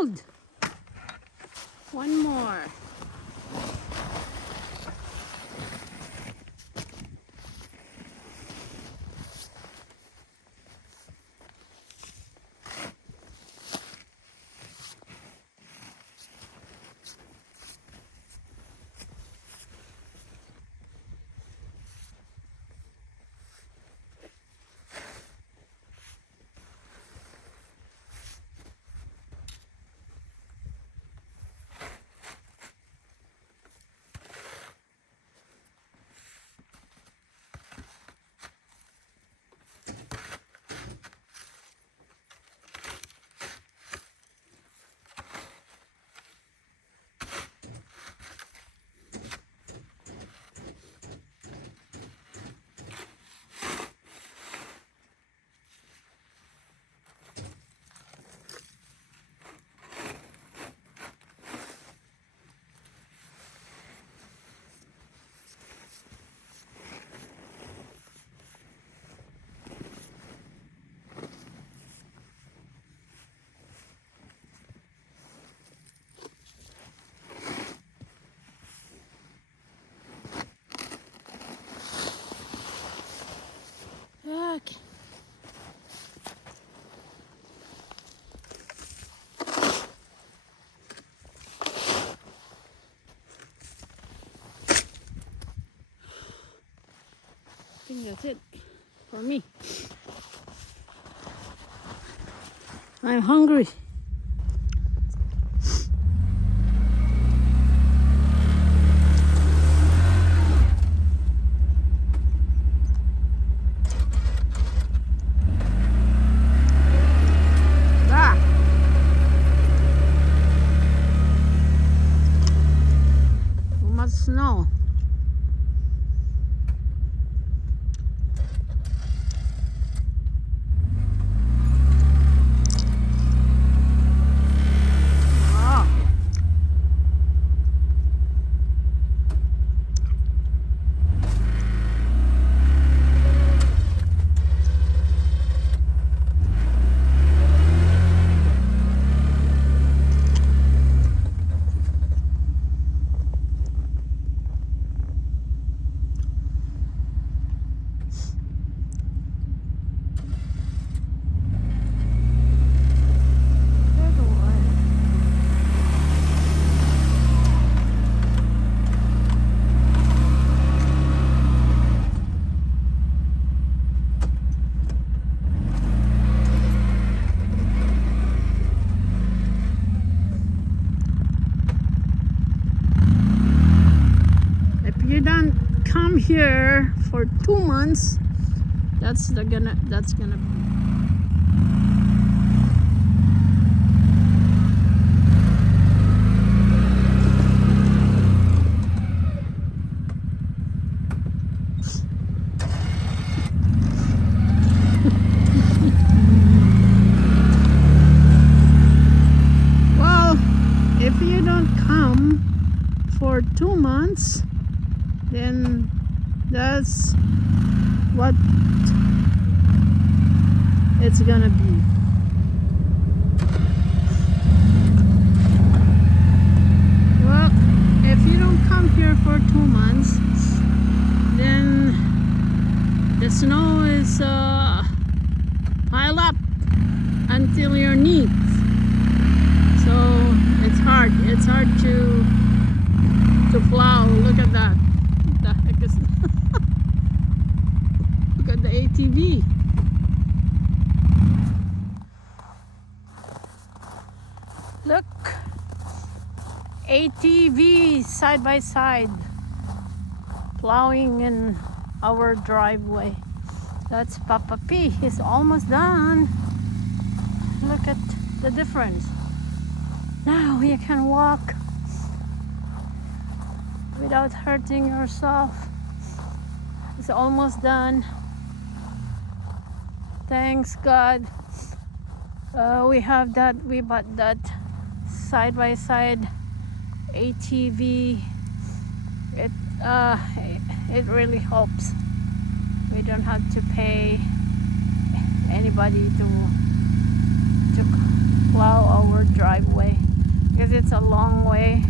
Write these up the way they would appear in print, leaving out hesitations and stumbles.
cold. One more. Okay. I think that's it for me. I'm hungry. Too much snow. You don't come here for 2 months, that's gonna well, if you don't come for 2 months, then that's what it's gonna be. Well, if you don't come here for 2 months, then the snow is piled up until your knees. So it's hard to plow. Look at that. The heck is look at the ATV. Look, ATV side by side plowing in our driveway. That's Papa P. He's almost done. Look at the difference. Now you can walk without hurting yourself. It's almost done. Thanks God. We bought that side by side ATV. It really helps. We don't have to pay anybody to plow our our driveway because it's a long way,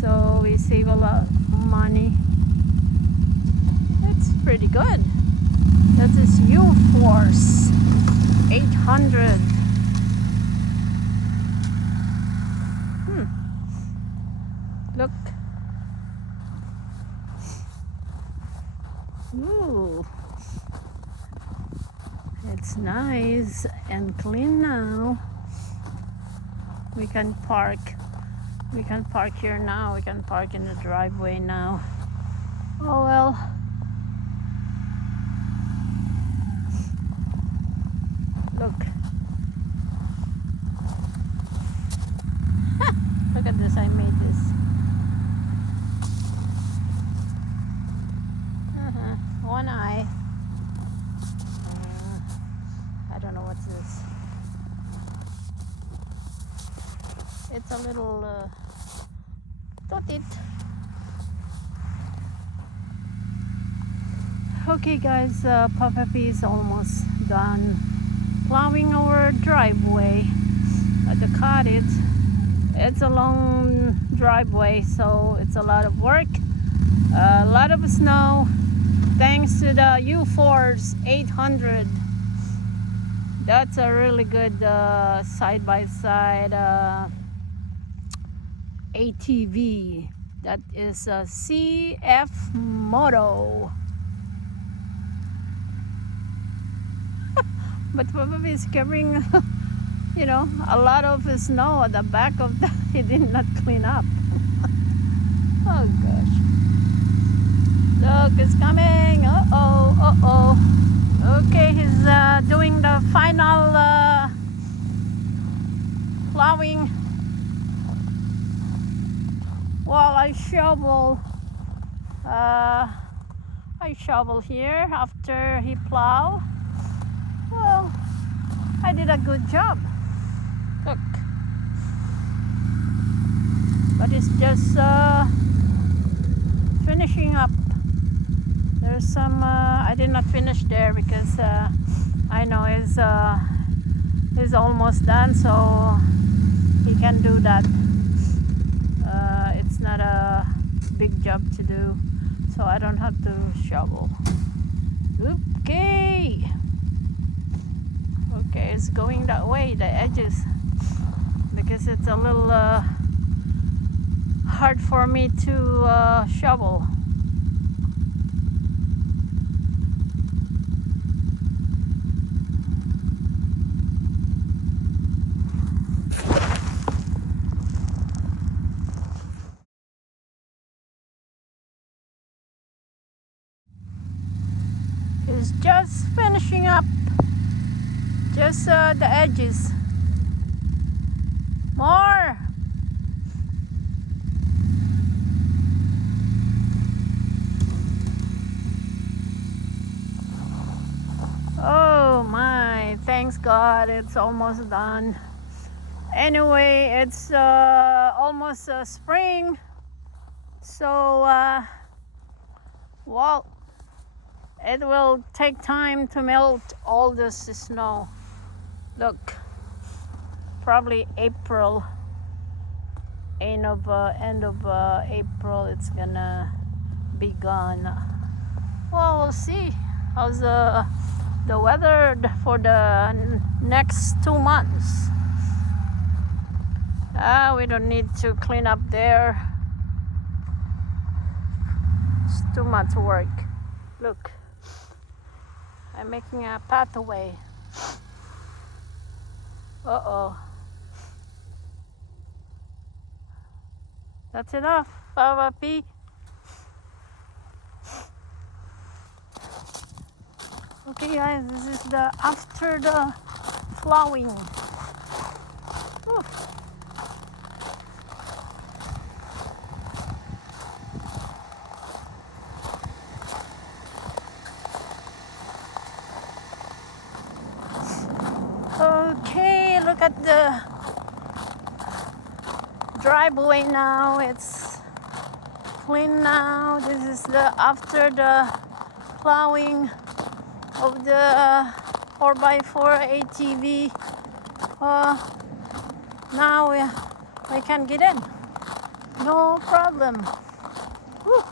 so we save a lot of money. It's pretty good. This is UFORCE 800. Look. Ooh. It's nice and clean now. We can park. We can park here now. We can park in the driveway now. Oh well. Look. Look at this. I made this. One eye. I don't know what's this. It's a little totit. Okay guys, Papa P is almost done plowing our driveway at the cottage. It's a long driveway, so it's a lot of work, a lot of snow. Thanks to the UFORCE 800. That's a really good side-by-side ATV. That is a CF Moto. But probably is carrying, you know, a lot of snow at the back of that. He did not clean up. Oh gosh. Look, it's coming. Uh-oh, uh-oh. Okay, he's doing the final plowing while I shovel. I shovel here after he plow. Well, I did a good job. Look. But it's just finishing up. There's some I did not finish there because I know it's almost done, so he can do that. It's not a big job to do, so I don't have to shovel. Okay. Okay, it's going that way, the edges, because it's a little hard for me to shovel. It's just finishing up, just the edges. More. Oh my, thanks God, it's almost done. Anyway, it's almost spring, so well, it will take time to melt all this snow. Look, probably April, end of April, it's gonna be gone. Well, we'll see how's the weather for the next 2 months. We don't need to clean up there. It's too much work. Look, I'm making a pathway. Uh-oh. That's enough, Papa P. Okay guys, this is the after the plowing. Ooh. Okay, look at the driveway now. It's clean now. This is the after the plowing of the 4x4 ATV. Now we can get in. No problem. Whew.